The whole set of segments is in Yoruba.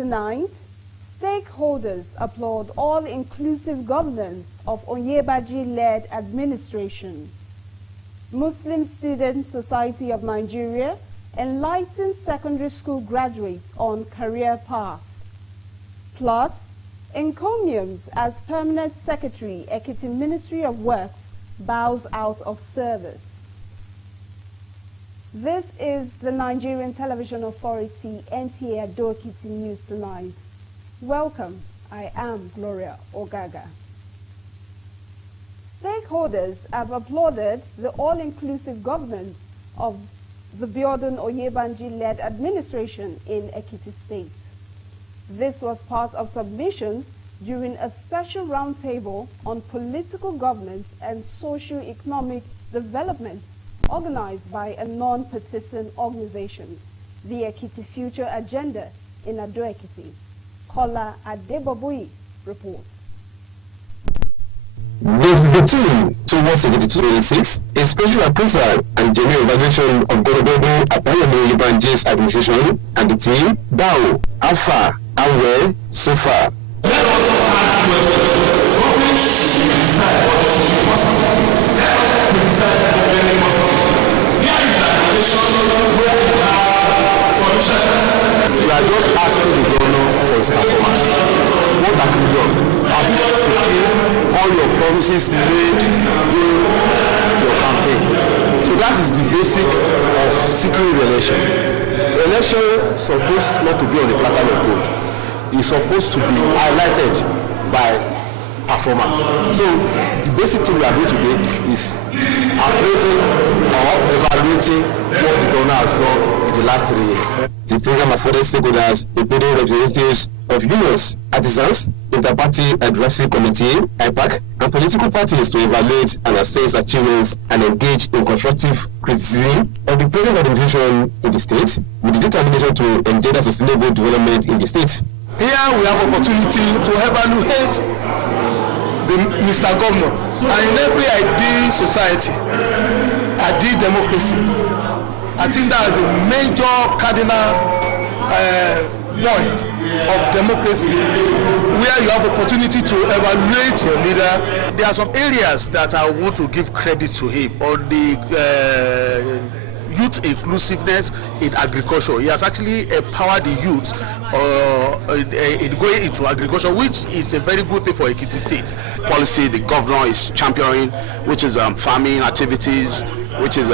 Tonight, stakeholders applaud all-inclusive governance of Onyebanji-led administration. Muslim Student Society of Nigeria enlightens secondary school graduates on career path. Plus, encomiums as Permanent Secretary, Ekiti Ministry of Works bows out of service. This is the Nigerian Television Authority Nta Ado Ekiti News Tonight. Welcome, I am Gloria Ogaga. Stakeholders have applauded the all-inclusive governance of the Biodun Onyebanji-led administration in Ekiti State. This was part of submissions during a special roundtable on political governance and socio-economic development organized by a non-partisan organization, the Ekiti Future Agenda in Ado Ekiti. Nta Ado reports. With the team towards Ekiti 2026, a special appraisal and general evaluation of Gorododo Apayomo Onyebanji's administration and the team, bow, how far, how well, so far. Let us ask questions. Government should decide what should be possible. Let us decide what should be possible. Here is the application where we have politicians. We are just asking the governor for his performance. What have you done? Have you fulfilled all your promises made during your campaign? So that is the basic of seeking re-election. Election is supposed not to be on the platter of gold. It's supposed to be highlighted by performance. So the basic thing we are doing today is appraising or evaluating what the governor has done in the last 3 years. The program afforded stakeholders, including representatives of unions, artisans, Inter-Party Advisory Committee, IPAC, and political parties to evaluate and assess achievements and engage in constructive criticism of the present administration in the state with the determination to engender sustainable development in the state. Here we have opportunity to evaluate the Mr. Governor, and in every ideal society, ideal democracy, I think that is a major cardinal point of democracy, where you have opportunity to evaluate your leader. There are some areas that I want to give credit to him on the youth inclusiveness in agriculture. He has actually empowered the youth in going into agriculture, which is a very good thing for Ekiti State. Policy the governor is championing, which is farming activities, which is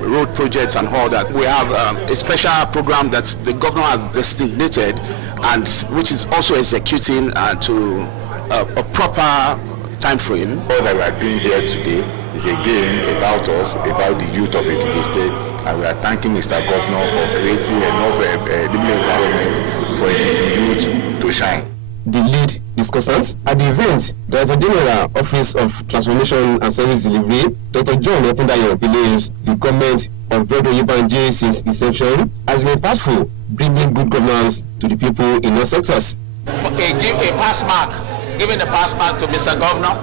road projects and all that. We have a special program that the governor has designated and which is also executing to a proper time frame. All that we are doing here today is again about us, about the youth of Ekiti State, and we are thanking Mr. Governor for creating enough environment for Ekiti youth to shine. The lead discussants at the event, Director General Office of Transformation and Service Delivery, Dr. John Epundayo, believes the government of Biodun Onyebanji since inception has been impactful, bringing good governance to the people in all sectors. Okay, give a pass mark, giving the pass mark to Mr. Governor,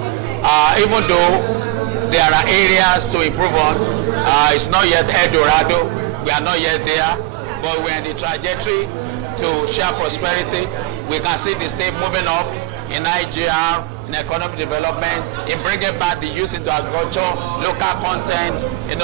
even though there are areas to improve on. It's not yet El Dorado, we are not yet there, but we're in the trajectory to share prosperity. We can see the state moving up in IGR, in economic development, in bringing back the youth into agriculture, local content, and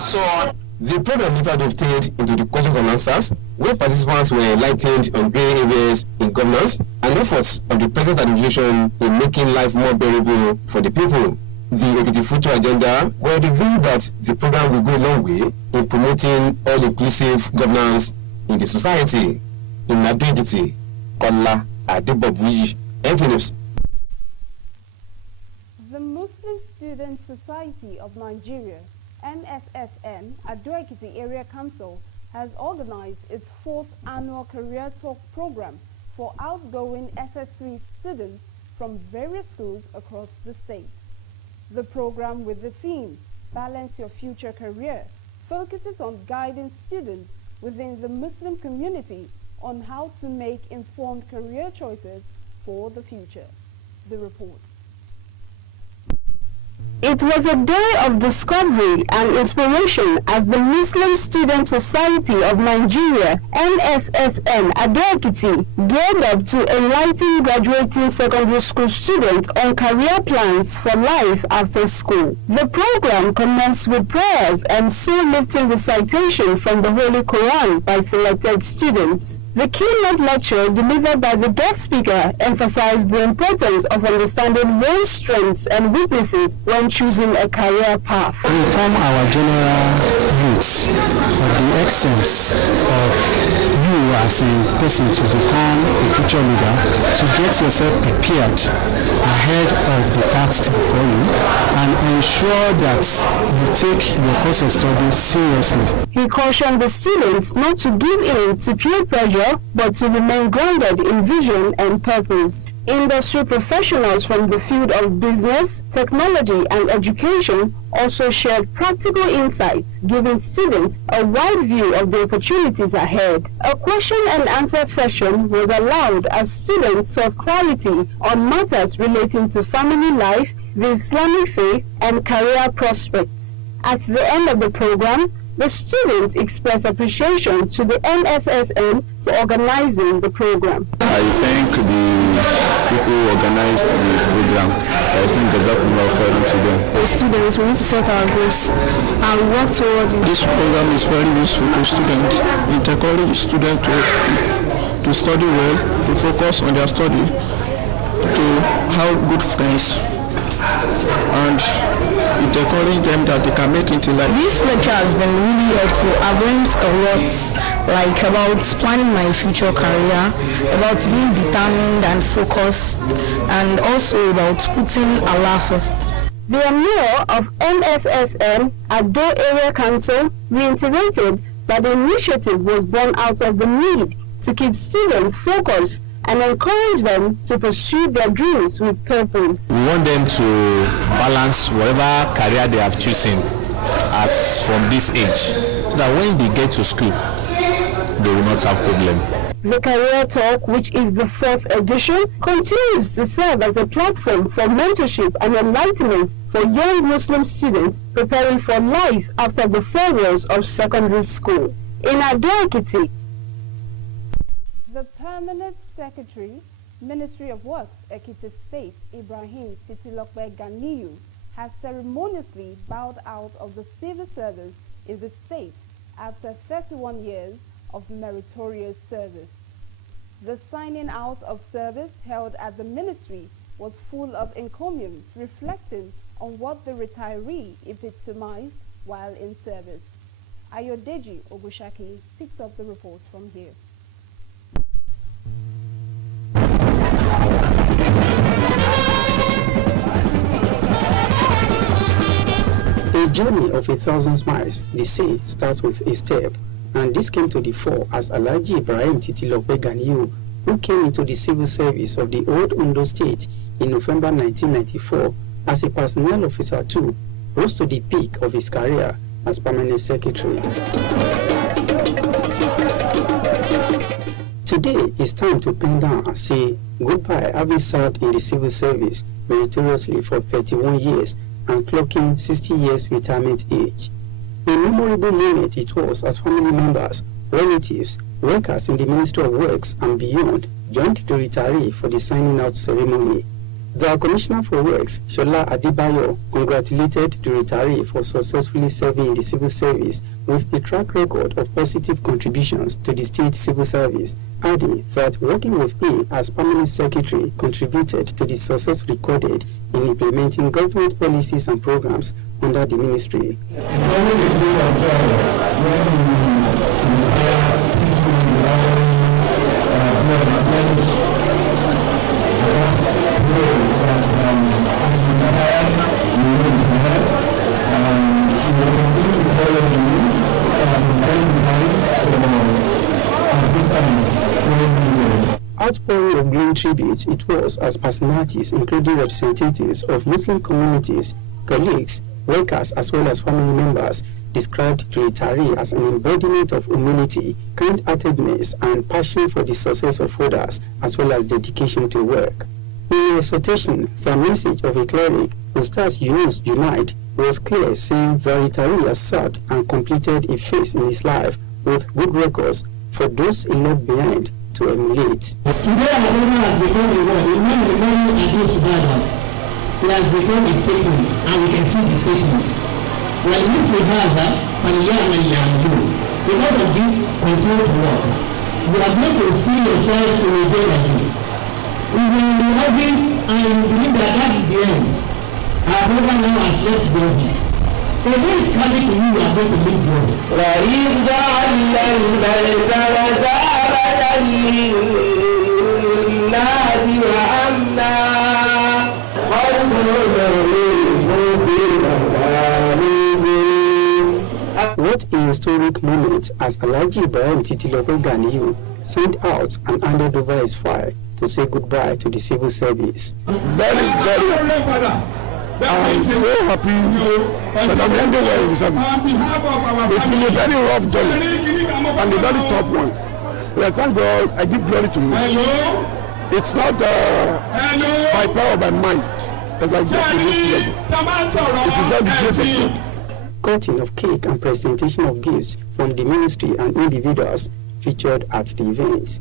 so on. The program later dovetailed into the questions and answers, where participants were enlightened on grey areas in governance and efforts of the present administration in making life more bearable for the people. The Ekiti Future Agenda were revealed that the program will go a long way in promoting all-inclusive governance in the society. In Ado Ekiti, Nta Ado Ekiti News. The Muslim Student Society of Nigeria, MSSN, Ado Ekiti Area Council, has organized its 4th annual Career Talk program for outgoing SS3 students from various schools across the state. The program, with the theme, Balance Your Future Career, focuses on guiding students within the Muslim community on how to make informed career choices for the future. The report. It was a day of discovery and inspiration as the Muslim Student Society of Nigeria, MSSN Ado Ekiti, geared up to enlighten graduating secondary school students on career plans for life after school. The program commenced with prayers and soul-lifting recitation from the Holy Quran by selected students. The keynote lecture delivered by the guest speaker emphasized the importance of understanding one's strengths and weaknesses when choosing a career path. We inform our general youths of the essence of you as a person to become a future leader, to get yourself prepared ahead of the task before you and ensure that you take your course of study seriously. He cautioned the students not to give in to peer pressure but to remain grounded in vision and purpose. Industry professionals from the field of business, technology, and education also shared practical insights, giving students a wide view of the opportunities ahead. A question and answer session was allowed as students sought clarity on matters relating to family life, the Islamic faith, and career prospects. At the end of the program, the students expressed appreciation to the MSSN for organizing the program. I thank the people who organized the program. I think Jazakumullah to them. The students, we need to set our goals and we work toward it. This program is very useful to students. It encourages students to study well, to focus on their study, to have good friends, and it encourages them that they can make it in life. This lecture has been really helpful. I've learned a lot, like about planning my future career, about being determined and focused, and also about putting Allah first. The Amir of MSSN Ado Area Council reiterated that the initiative was born out of the need to keep students focused and encourage them to pursue their dreams with purpose. We want them to balance whatever career they have chosen from this age, so that when they get to school, they will not have problem. The Career Talk, which is the 4th edition, continues to serve as a platform for mentorship and enlightenment for young Muslim students preparing for life after the 4 years of secondary school. In Ado Ekiti, the Permanent Secretary, Ministry of Works, Ekiti State, Ibrahim Titilokbe Ganiyu, has ceremoniously bowed out of the civil service in the state after 31 years of meritorious service. The signing out of service held at the ministry was full of encomiums reflecting on what the retiree epitomized while in service. Ayodeji Ogushaki picks up the report from here. A journey of 1,000 miles, they say, starts with a step, and this came to the fore as Alhaji Ibrahim Titilokbe Ganiyu, who came into the civil service of the old Ondo State in November 1994 as a personnel officer too, rose to the peak of his career as permanent secretary. Today, it's time to pen down and say goodbye, having served in the civil service meritoriously for 31 years and clocking 60 years retirement age. A memorable moment it was as family members, relatives, workers in the Ministry of Works and beyond joined the retiree for the signing out ceremony. The Commissioner for Works, Shola Adebayo, congratulated the retiree for successfully serving in the civil service with a track record of positive contributions to the state civil service, adding that working with him as permanent secretary contributed to the success recorded in implementing government policies and programs under the ministry. It's always a thing of joy when you retire peacefully without blemish. Outpouring of glowing tribute it was as personalities, including representatives of Muslim communities, colleagues, workers, as well as family members, described the retiree as an embodiment of humility, kind-heartedness, and passion for the success of others, as well as dedication to work. In a exhortation, the message of a cleric, Ustaz Yunus Junaid was clear, saying the retiree has served and completed a phase in his life with good records for those he left behind to emulate. Today our government has become a word. In many Ado Sudan, it has become a statement, and we can see the statement. Well, this Nevada, because of this, continue to work. You are going to see yourself in a day like this. We will in the office and believe that is the end. Our government now has left the office. But when it's coming to you, you are going to leave the What a historic moment as Alhaji Ibrahim Titilope Ganiyu sent out and handed over his file to say goodbye to the civil service. Very I'm so happy that I'm ending well in the service. It's been a very rough journey and a very tough one. But thank God I give glory to him. It's not by power or by might as I get to this level. It is just the grace of God. Cutting of cake and presentation of gifts from the ministry and individuals featured at the event.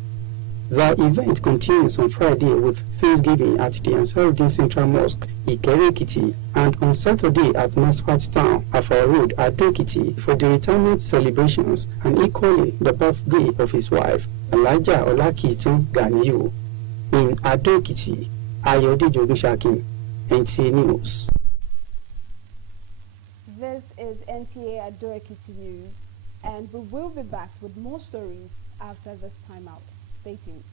The event continues on Friday with Thanksgiving at the Ansarudin Central Mosque, Nta Ado Ekiti, and on Saturday at Masfat Town, Afar Road, Ado Ekiti, for the retirement celebrations and equally the birthday of his wife, Elijah Olakitan Ganiyu. In Ado Ekiti, Ayodejo Ogunshakin, NTA News. This is Nta Ado Ekiti News, and we will be back with more stories after this time out. Stay tuned.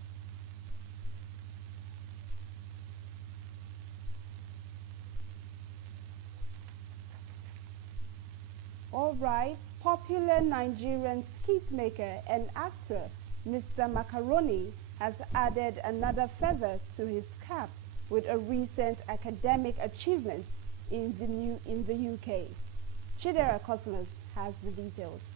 All right, popular Nigerian skit maker and actor Mr. Macaroni has added another feather to his cap with a recent academic achievement in the UK. Chidera Cosmos has the details.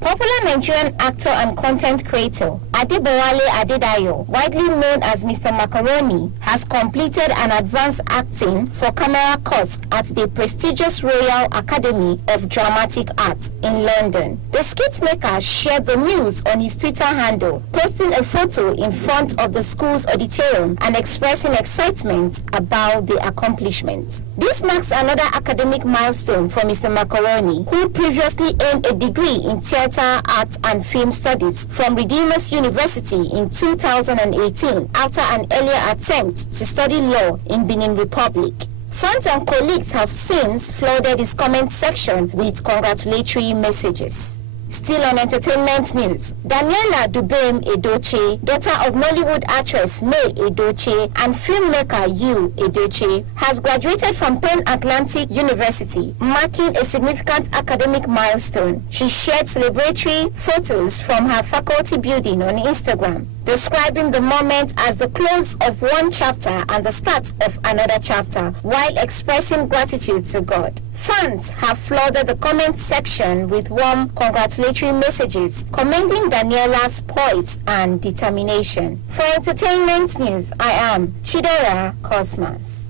Popular Nigerian actor and content creator Adebowale Adedayo, widely known as Mr. Macaroni, has completed an advanced acting for camera course at the prestigious Royal Academy of Dramatic Art in London. The skit maker shared the news on his Twitter handle, posting a photo in front of the school's auditorium and expressing excitement about the accomplishment. This marks another academic milestone for Mr. Macaroni, who previously earned a degree in theatre, art and film studies from Redeemers University in 2018 after an earlier attempt to study law in Benin Republic. Friends and colleagues have since flooded his comment section with congratulatory messages. Still on entertainment news, Daniela Dubem Edoche, daughter of Nollywood actress May Edoche and filmmaker Yu Edoche, has graduated from Penn Atlantic University, marking a significant academic milestone. She shared celebratory photos from her faculty building on Instagram, describing the moment as the close of one chapter and the start of another chapter, while expressing gratitude to God. Fans have flooded the comment section with warm congratulatory messages, commending Daniela's poise and determination. For entertainment news, I am Chidera Cosmos.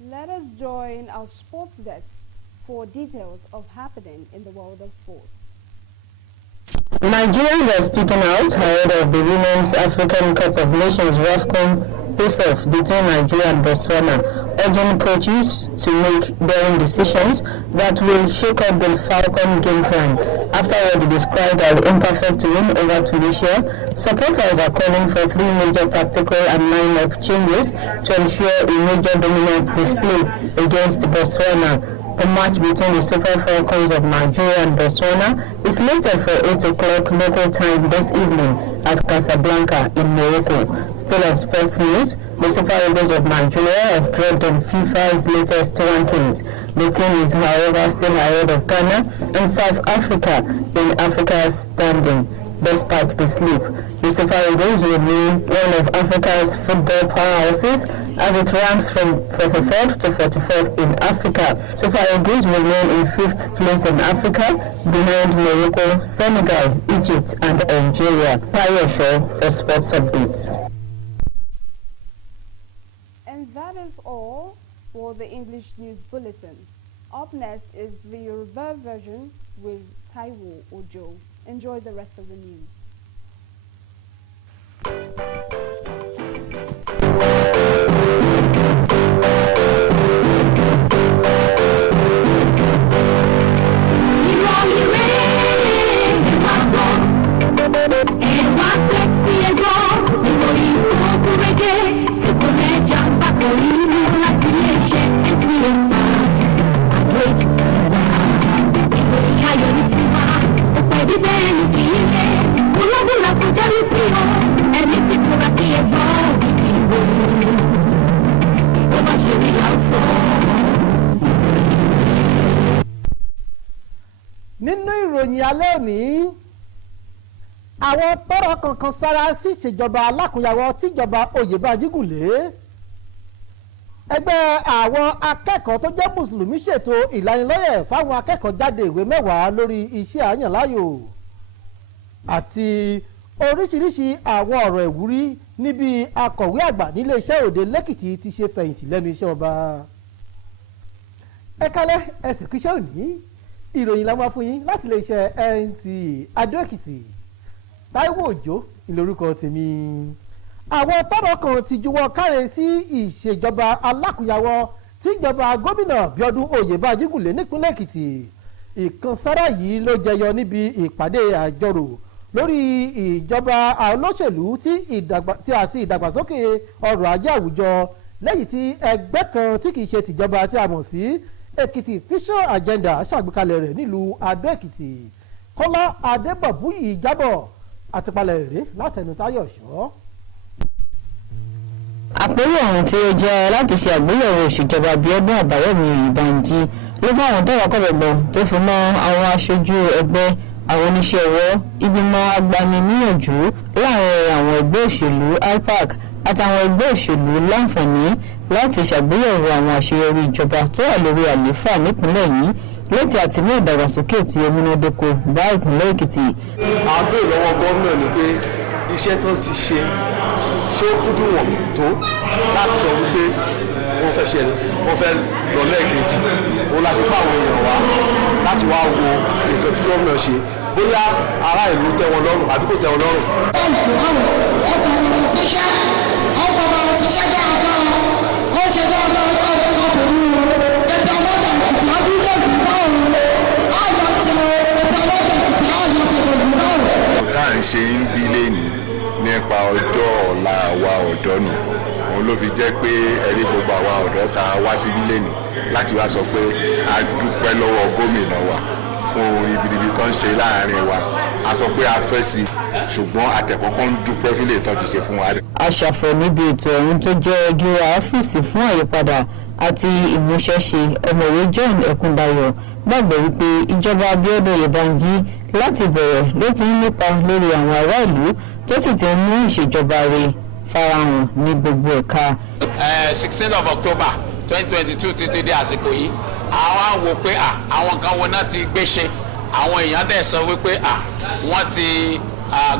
Let us join our sports desk for details of happening in the world of sports. Nigerians are speaking out ahead of the Women's African Cup of Nations WAFCON face-off between Nigeria and Botswana, urging coaches to make daring decisions that will shake up the Falcon game plan. After what they described as imperfect win over Tunisia, supporters are calling for 3 major tactical and line-up changes to ensure a major dominant display against Botswana. The match between the Super Falcons of Nigeria and Botswana is slated for 8 o'clock local time this evening at Casablanca in Morocco. Still on sports news, the Super Eagles of Nigeria have dropped on FIFA's latest rankings. The team is, however, still ahead of Ghana and South Africa in Africa's standing. Despite the slip, the Super Eagles remain one of Africa's football powerhouses as it ranks from 43rd to 44th in Africa. Super Eagles remain in 5th place in Africa, behind Morocco, Senegal, Egypt and Algeria. Show for sports updates. And that all for the English News Bulletin. Up next is the Yoruba version with Taiwo Ojo. Enjoy the rest of the news. Nínú ìròyìn alẹ́ òní, àwọn tọ́rọ̀ kankan sára sí ìṣèjọba alákòyàwó tíjọba Oyèbánjí gùnlé. Ẹgbẹ́ àwọn akẹ́kọ̀ọ́ tó jẹ́ mùsùlùmí ṣètò ìlanilọ́yẹ̀ fáwọn akẹ́kọ̀ọ́ jáde ìwé mẹ́wàá lórí iṣẹ́ àyànláyò àti oríṣiríṣi àwọn ọ̀rọ̀ ìwúrí níbi akọ̀wé àgbà nílé iṣẹ́ òde lẹ́kìtì ti ṣe fẹ̀yìntì lẹ́nu iṣẹ́ ọba. Ẹ kálẹ́ ẹsẹ̀ kíṣẹ́ òní. Ìròyìn la máa fún yín láti ilé iṣẹ́ Nta Ado Ekiti. Táíwò Òjó ìlórúkọ tèmi. Àwọn tọ́rọ̀ kan ti juwọ́ káre sí ìṣèjọba alákòyàwó tíjọba gómìnà Bíọ́dún Oyèbánjí gùnlé nípínlẹ̀ Èkìtì. Ìkansára yìí ló jẹyọ níbi ìpàdé àjọrò lórí ìjọba olóṣèlú tí àti ìdàgbàsókè ọrọ̀ ajé àwùjọ lẹ́yìn tí ẹgbẹ́ kan tí kìí ṣe tìjọba tí a mọ̀ sí Ekiti Vision Agenda ṣàgbékalẹ̀ rẹ̀ nílùú Adó Èkìtì. Kọ́lá Adébọ̀búyì jábọ̀ àtìpalẹ̀ rẹ̀ látẹnu Táyọ̀ Ṣọ́. Àpérò ọ̀hún tí ó jẹ́ láti ṣe àgbéyẹ̀wò ìṣèjọba Bíọ́dún Àbáyọ̀mí Oyèbánjí ló fáwọn tọ́rọ̀ kọ̀bẹ̀gbọ̀ tó fi mọ́ àwọn aṣojú ẹgbẹ́ àwọn oníṣẹ́ ọwọ́ ìgbìmọ̀ agbaniníyànjú láàrin àwọn ẹgbẹ́ òṣèlú IPAC àtàwọn ẹgbẹ́ òṣèlú láǹfààní láti ṣàgbéyẹ̀wò àwọn àṣeyọrí ìjọba tó wà lórí àlééfà nípìnlẹ̀ yìí létí àti mú ìdàgbàsókè tí ó múnádóko bá ìpínlẹ̀ Èkìtì. àbẹ lọ́wọ́ gómìnà ni pé iṣẹ́ tó ti ṣe ó kújú wọn tó láti sọ wípé wọ́n fẹ́ lọ lẹ́ẹ̀kejì òun láti kó àwọn èèyàn wá láti wá wo nǹkan tí gómìnà ṣe bóyá ará ìlú tẹ́ wọn lọ́rùn àbí kò tẹ́ wọn lọ́rùn. Tá à ń ṣe ń bí lẹ́nu nípa ọjọ́ ọ̀la àwa ọ̀dọ́ nù òun ló fi jẹ́ pé ẹ̀rí gbogbo àwa ọ̀dọ́ ta wá síbí lẹ́nu láti wá sọ pé a dúpẹ́ lọ́wọ́ gómìnà wa fún ribiribi tó ń ṣe láàrin wa a sọ pé a fẹ́ sí ṣùgbọ́n àtẹ̀kọ́kọ́ ń dúpẹ́ fílẹ̀ tó ti ṣe fún wa. Aṣàfọ̀ níbi ètò ọ̀hún tó jẹ́ gíra ọ́fíìsì fún àyípadà àti ìmúṣẹ́ṣe ọ̀mọ̀wé John Ẹ̀kúndayọ̀ gbàgbọ́ wípé ìjọba Bíọ́dún Oyèbánjí láti bẹ̀rẹ̀ ló ti ń nípa lórí àwọn ará ìlú tó sì ti mú ìṣèjọba rẹ̀ farahàn ní gbogbo ẹ̀ka. 16th of October 2022 títí dé àsìkò yìí àwọn á wò pé àwọn kan wo náà ti gbé ṣe àwọn èèyàn dẹ̀ sọ wípé wọ́n ti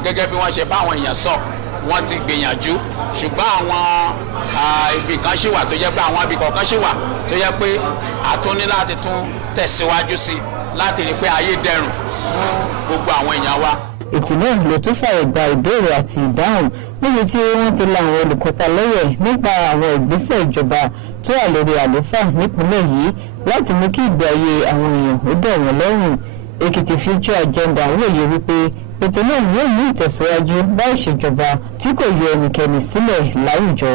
gẹ́gẹ́ bí wọ́n ṣe bá àwọn èèyàn sọ wọ́n ti gbìyànjú ṣùgbọ́n àwọn ibì kan ṣì wà tó jẹ́ pé àwọn ibì kọ̀ọ̀kan ṣì wà tó jẹ́ pé a tún ní láti tún tẹ̀síwájú sí láti rí pé ayé dẹrùn fún gbogbo àwọn èèyàn wa. Ètò náà ló tún fààyè gba ìbéèrè àti ìdáhùn níbi tí wọ́n ti la àwọn olùkópa lọ́yẹ̀ nípa àwọn ìgbésẹ̀ ìjọba tó wà lórí àlééfà nípìnlẹ̀ yìí láti mú kí ìgbé ayé àwọn èèyàn ó dẹ̀ wọ́n lọ́rùn. Ekiti Future Agenda wòye wípé ètò náà yóò mú ìtẹ̀síwájú bá ìṣèjọba tí kò yọ ẹnikẹ́ni sílẹ̀ láwùjọ.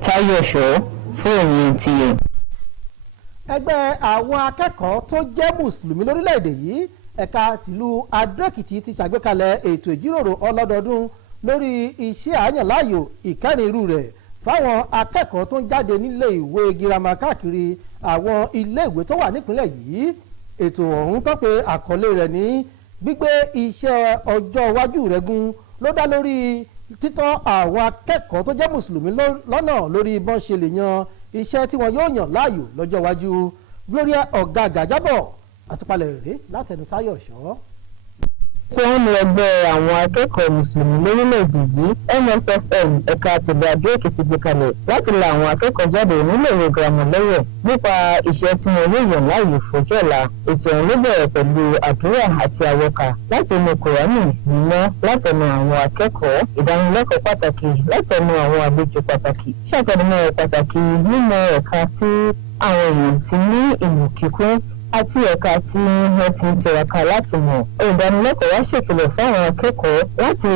Táyọ̀ Ṣọ́ fún òyìn tiẹ̀. Ẹgbẹ́ àwọn akẹ́kọ̀ọ́ tó jẹ́ mùsùlùmí lórílẹ̀‐èdè yìí ẹ̀ka tìlú Adó Èkìtì ti ṣàgbékalẹ̀ ètò ìjíròrò ọlọ́dọọdún lórí iṣẹ́ àyànláàyò ìkẹrin irú rẹ̀ fáwọn akẹ́kọ̀ọ́ tó ń jáde nílé ìwé girama káàkiri àwọn ilé ìwé tó wà nípìnlẹ̀ yìí. Ètò ọ̀hún tó pé àkọlé rẹ̀ ní gbígbé iṣẹ́ ọjọ́ iwájú rẹ̀ gùn ló dá lórí títọ́ àwọn akẹ́kọ̀ọ́ tó jẹ́ mùsùlùmí lọ́nà lórí bọ́n ṣe lè yan iṣẹ́ tí wọn yóò yàn láàyò lọ́jọ́ iwájú. Gloria Ọ̀gá Gàjábọ̀ àtìpalẹ̀ rèé látẹnu Táyọ̀ Ṣọ́. tí wọ́n ní ẹgbẹ́ àwọn akẹ́kọ̀ọ́ mùsùlùmí lórílẹ̀‐èdè yìí MSSN ẹ̀ka tìlú Adó Èkìtì gbé kalẹ̀ láti la àwọn akẹ́kọ̀ọ́ jáde nílé ìwé girama lọ́yẹ̀ nípa iṣẹ́ tí wọ́n yóò yàn láàyò fọjọ́ ọ̀la. Ètò ọ̀hún ló bẹ̀rẹ̀ pẹ̀lú àdúrà àti àwọ̀kà láti inú Kùránì mímọ́ látẹnu àwọn akẹ́kọ̀ọ́, ìdánilẹ́kọ̀ọ́ pàtàkì látẹnu àwọn àlejò pàtàkì, ṣàtẹnumọ́ pàtàkì mímọ̀ ẹ̀ka tí àwọn èèyàn ti ní ìmọ̀ kíkún àti ẹ̀ka tí wọ́n ti ń tiraka láti mọ̀. Olùdánilẹ́kọ̀ọ́ wá ṣèkìlọ̀ fáwọn akẹ́kọ̀ọ́ láti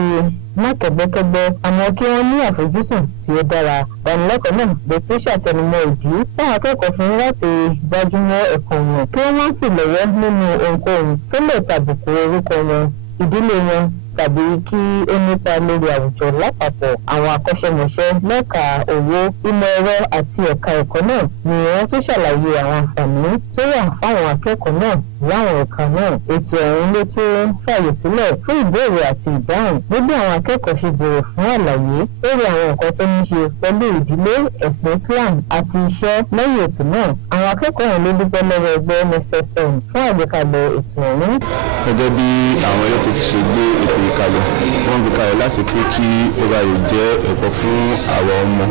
má kẹ́gbẹ́kẹ́gbẹ́ àmọ́ kí wọ́n ní àfojúsùn tí ó dára. Ìdánilẹ́kọ̀ọ́ náà ló tún ṣàtẹnumọ́ ìdí táwọn akẹ́kọ̀ọ́ fi ń láti gbájúmọ́ ẹ̀kọ́ wọn kí wọ́n má sì lọ́wọ́ nínú ohunkóhun tó lè tàbùkù orúkọ wọn, ìdílé wọn tàbí kí ó nípa lórí àwùjọ lápapọ̀. Àwọn akọ́ṣẹ́mọṣẹ́ lẹ́ka òwò, ìmọ̀ ẹ̀rọ àti ẹ̀ka ẹ̀kọ́ náà ni wọ́n tún ṣàlàyé àwọn àǹfààní tó wà fáwọn akẹ́kọ̀ọ́ náà láwọn ẹ̀ka náà. Ètò ọ̀hún ló tún fààyè sílẹ̀ fún ìbéèrè àti ìdáhùn níbi àwọn akẹ́kọ̀ọ́ ṣe béèrè fún àlàyé lórí àwọn nǹkan tó ní ṣe pẹ̀lú ìdílé, ẹ̀sìn Islam àti iṣẹ́. Lẹ́yìn ètò náà, àwọn akẹ́kọ̀ọ́ ọ̀hún ló dúpẹ́ lọ́wọ́ ẹgbẹ́ MSSN fún àgbékalẹ̀ ètò ọ̀hún. Gẹ́gẹ́ bí àwọn elétò ti ṣe gbé ètò ìkalẹ̀, wọ́n fi kalẹ̀ láti pé kí ó bá lè jẹ́ ẹ̀kọ́ fún àwọn ọmọ,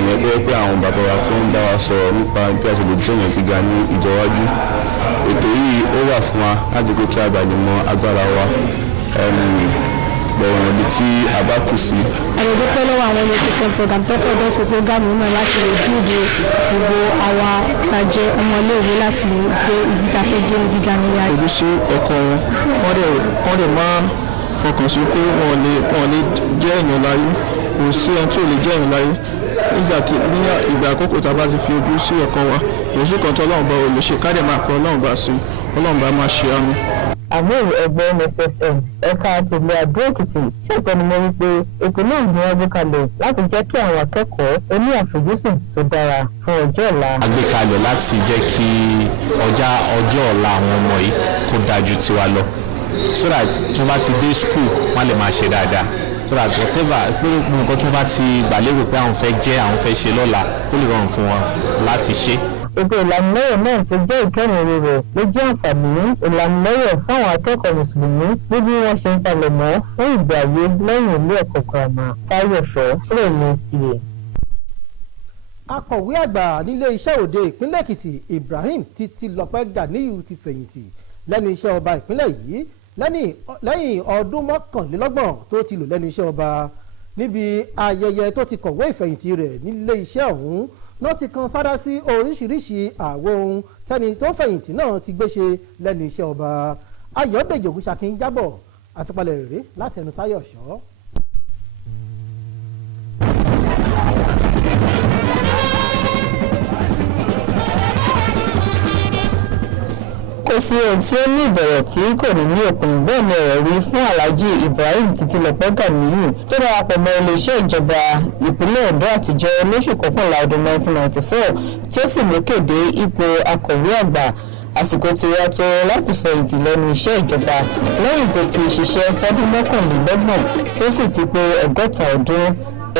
ìyẹn tó yẹ pé àwọn bàbá wa tí wọ́n ń bá wa sọ̀rọ̀ nípa bí a ṣe lè jẹ́ èèyàn gíga ní ìjọwájú. Ètò yìí ó wà fún wa láti pé kí a bá lè mọ agbára wa bọ̀wọ̀n ibi tí a bá kù sí. Àyẹ̀dúpẹ́ lọ́wọ́ àwọn MSSN program tọ́kọ̀ dọ́sọ program náà láti lè dúró gbogbo àwa tàjẹ́ ọmọléèwé láti lè gbé ibi tá a fẹ́ jẹ́ ibi gíga nílé ayé. Èdè ṣe ẹ̀kọ́ wọn dẹ̀ máa fọkàn sí pé wọn lè jẹ́ èèyàn láyé, kò sí ẹni tí ò lè jẹ́ èèyàn láyé. Ní ìgbà àkókò tá a bá ti fi ojú sí ẹ̀kọ́ wa, kò sí kan tí Ọlọ́run bá olè ṣe ká dẹ̀ máa pẹ́ Ọlọ́run bá sí, Ọlọ́run bá máa ṣe àmì. Àmúrò ẹgbẹ́ MSSN ẹ̀ka tìlú Adó Èkìtì ṣètẹnumọ́ wípé ètò náà ni wọ́n gbé kalẹ̀ láti jẹ́ kí àwọn akẹ́kọ̀ọ́ oní àfojúsùn tó dára fún ọjọ́ ọ̀la. A gbé kalẹ̀ láti jẹ́ kí ọjọ́ ọ̀la àwọn ọmọ yìí kó dájú tiwa lọ, so that tí wọ́n bá ti dé school wọ́n lè máa ṣe dáadáa, so that whatever pé nǹkan tí wọ́n bá ti gbàlérò pé àwọn fẹ́ jẹ́ àwọn fẹ́ ṣe lọ́la tó lè rọrùn fún wọn láti ṣe. Ètò ìlanilọ́yẹ̀ náà tó jẹ́ ìkẹrin rẹ̀ ló jẹ́ àǹfààní ìlanilọ́yẹ̀ fáwọn akẹ́kọ̀ọ́ mùsùlùmí ní bí wọ́n ṣe ń palẹ̀mọ́ fún ìgbé ayé lẹ́yìn ilé ẹ̀kọ́ girama. Táyọ̀ṣọ́ ròyìn tiẹ̀. Akọ̀wé àgbà nílé iṣẹ́ òde ìpínlẹ̀ Èkìtì Ibrahim Títílọpẹ́ Ganiyu ti fẹ̀yìntì lẹ́nu iṣẹ́ ọba ìpínlẹ̀ yìí lẹ́yìn ọdún 21 tó ti lò lẹ́nu iṣẹ́ ọba. Níbi ayẹyẹ tó ti kọ̀wé ìfẹ̀yìntì rẹ̀ nílé iṣẹ́ ọ̀hún náà ti kan sára sí oríṣiríṣi àwọn ohun tẹ́ni tó fẹ̀yìntì náà ti gbé ṣe lẹ́nu iṣẹ́ ọba. Ayọ̀dèjì Ògúnṣakin jábọ̀ àtúpalẹ̀ rèé láti ẹnu Táyọ̀ṣọ́. Kò sí ohun tí ó ní ìbẹ̀rẹ̀ tí kò ní ní òpin, bẹ́ẹ̀ ni ọ̀rọ̀ rí fún Alhaji Ibrahim Títílọpẹ́ Ganiyu tó darapọ̀ mọ́ iléeṣẹ́ ìjọba ìpínlẹ̀ Ondo àtijọ́ lóṣù kọkànlá ọdún 1994 tí ó sì mú kéde ipò akọ̀wé àgbà. Àsìkò tí wá tó láti fẹ̀yìntì lẹ́nu iṣẹ́ ìjọba lẹ́yìn tó ti ṣiṣẹ́ fọ́dún 21 tó sì ti pé 60 ọdún.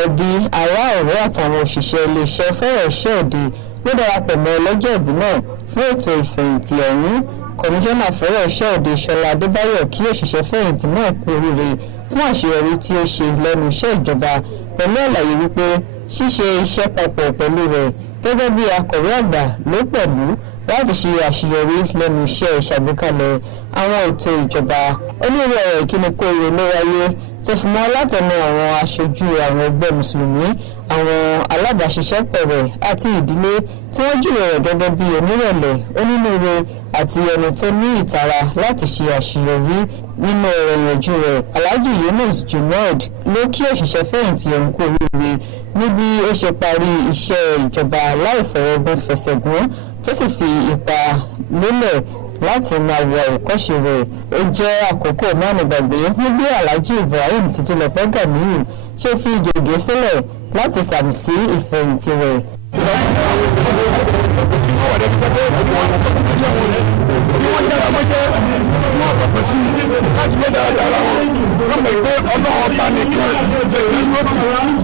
Ẹbí, ará, ọ̀rẹ́ àtàwọn òṣìṣẹ́ iléeṣẹ́ fẹ́rẹ̀ iṣẹ́ òde ló darapọ̀ mọ́ ọlọ́jọ́ ìbí náà fún ètò ìfẹ̀yìntì ọ̀hún. Kọmíṣánná fẹ́rẹ̀ iṣẹ́ òde Ṣọlá Adébáyọ̀ kí òṣìṣẹ́ fẹ̀yìntì náà kú oríire fún àṣeyọrí tí ó ṣe lẹ́nu iṣẹ́ ìjọba, pẹ̀lú àlàyé wípé ṣíṣe iṣẹ́ papọ̀ pẹ̀lú rẹ̀ gẹ́gẹ́ bí akọ̀wé àgbà ló pẹ̀lú láti ṣe àṣeyọrí lẹ́nu iṣẹ́ ìṣàgbékalẹ̀ àwọn ètò ìjọba. Onírúurú ọ̀rọ̀ ìkíni kó ire ló wáyé tó fi mọ́ látẹnu àwọn aṣojú àwọn ẹgbẹ́ mùsùlùmí, àwọn alábàáṣiṣẹ́pọ̀ rẹ̀ àti ìdílé tí wọ́n júwe rẹ̀ gẹ́gẹ́ bí onírẹ̀lẹ̀, onínúure àti ẹni tó ní ìtara láti ṣe àṣeyọrí. Nínú ọ̀rọ̀ ìyànjú rẹ̀, Alhaji Yunus Junaid ló kí òṣìṣẹ́ fẹ̀yìntì ọ̀hún kú oríire níbi ó ṣe parí iṣẹ́ ìjọba láì fọwọ́gún fẹsẹ̀gún tó sì fi ipa lélẹ̀ láti máa wọ ìkọ́ṣe rẹ̀. Ó jẹ́ àkókò mánigbàgbé níbi Alhaji Ibrahim Títílọpẹ́ Ganiyu ṣe fi gègé sílẹ̀ láti sàmì sí ìfẹ̀yìntì rẹ̀. wọ́n dára mọ́jẹ́ wọ́n fọ̀pọ̀ sí láti lé dáradára wọn wọ́n mọ̀ pé ọlọ́run bá nìkan ẹ̀kí lóòtù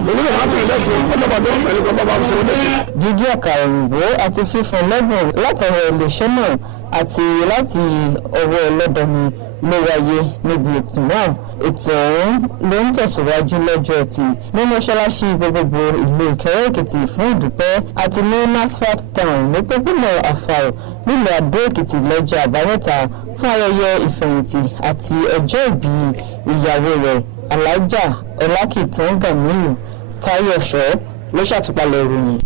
olóòrùn á sẹ̀rẹ̀ lẹ́sìn ọlọ́ba tó ń sẹ̀rẹ̀ sọ bàbá sẹ̀rẹ̀ lẹ́sìn. Gígé àkàrà òyìnbó àti fífún lẹ́bùn látọwọ́ iléeṣẹ́ náà àti láti ọwọ́ ọlọ́dọni ló wáyé níbi ètò náà. Ètò ọ̀hún ló ń tẹ̀síwájú lọ́jọ́ Ẹtì ní mọ́ṣáláṣí gbogbogbò ìlú Ìkẹrẹ́ Èkìtì fún ìdúpẹ́ àti ní NASFAT Town ní pópónà Àfàò nílùú Àdó Èkìtì lọ́jọ́ Àbámẹ́ta fún ayẹyẹ ìfẹ̀yìntì àti ọjọ́ ìbí ìyàwó rẹ̀ Alájà Ọlákìtàn Gàmílù. Táyọ̀ Ṣọ́ ló ṣàtúpalẹ̀ ìròyìn.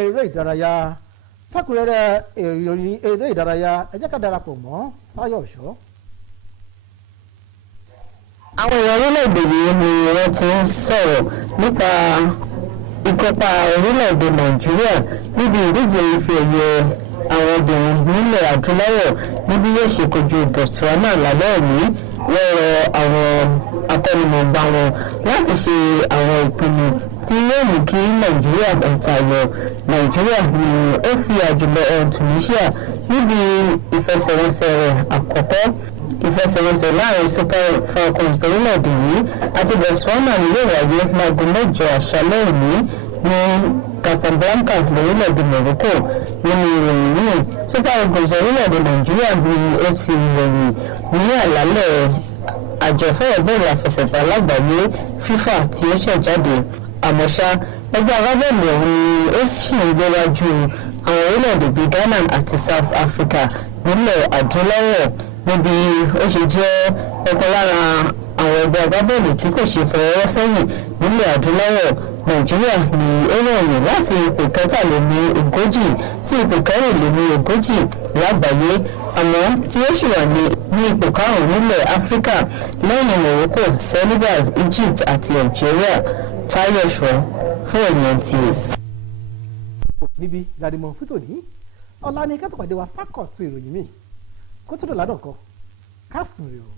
Eré ìdárayá fẹ́kúnrẹ́rẹ́ ìròyìn eré ìdárayá ẹ jẹ́ ká darapọ̀ mọ́ Táyọ̀ Ṣọ́. Àwọn èèyàn orílẹ̀-èdè yìí ni wọ́n ti ń sọ̀rọ̀ nípa ìkópa orílẹ̀-èdè Nàìjíríà níbi ìdíje ife ẹ̀yẹ àwọn obìnrin nílẹ̀ adúláwọ̀ níbi yóò ṣe kojú Botswana lálẹ́ òní. Wọ́n rọ àwọn akọ́nimọ̀ọ́gbá wọn láti ṣe àwọn ìpinnu tí yóò mú kí Nàìjíríà tayọ. Nàìjíríà ni ó fi àjùlọ Tunisia níbi ìfẹsẹ̀wọnsẹ̀ rẹ̀ àkọ́kọ́. Ìfẹsẹ̀wọnsẹ̀ láàrin Super Falcons orílẹ̀-èdè yìí àti Botswana ni yóò wáyé láago 7 àṣálẹ́ òní ní Casablanca lórílẹ̀-èdè Morocco. Nínú ìròyìn yìí, Super Eagles orílẹ̀-èdè Nàìjíríà ni ó ti ròyìn ní àlàálẹ̀ àjọ fẹ́rẹ̀bọ́ọ̀lù àfẹsẹ̀gbá lágbàáyé FIFA tí ó ṣẹ̀jáde. Àmọ́ ṣá, ẹgbẹ́ agbábọ́ọ̀lù ọ̀hún ni ó sì ń léwájú àwọn orílẹ̀-èdè bíi Ghana àti South Africa nílẹ̀ adúláwọ̀ níbi ó ṣe jẹ́ ọ̀kan lára àwọn ẹgbẹ́ agbábọ́ọ̀lù tí kò ṣe fọwọ́ sẹ́yìn nílẹ̀ adúláwọ̀. Nàìjíríà ni ó ròyìn láti ipò 43 sí ipò 44 lágbàáyé, àmọ́ tí ó sì wà ní ipò 5 nílẹ̀ Áfíríkà lẹ́yìn Morocco, Senegal, Egypt àti Algeria. Táyọ̀ Ṣọ́ fún ènìyàn tí. Níbi gàdìmọ̀ fún tòní ọ̀la ni kẹ́tọ̀ pàdé wa fákọ̀tún ìròyìn mi kó tó dọ̀là dọ̀kọ̀ kásùn rè o.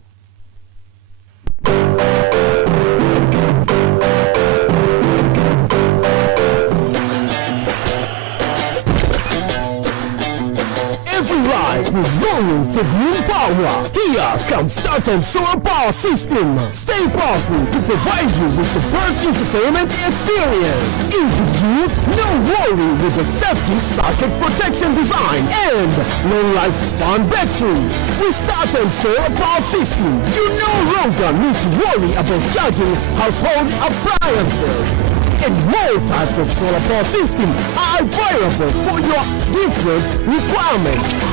Every ride was rolling for green power. Here comes Startem Solar Power System. Stay powerful to provide you with the best entertainment experience. Easy use, no worry with the safety socket protection design and long lifespan battery. With Startem Solar Power System, you no longer need to worry about charging household appliances. And more types of solar power system are available for your different requirements.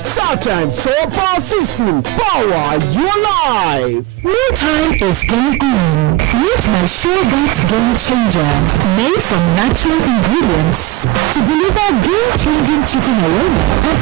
StarTime Solar Power System, power your life. No time is game on. Meet my Suregat Game Changer, made from natural ingredients to deliver game-changing chicken aroma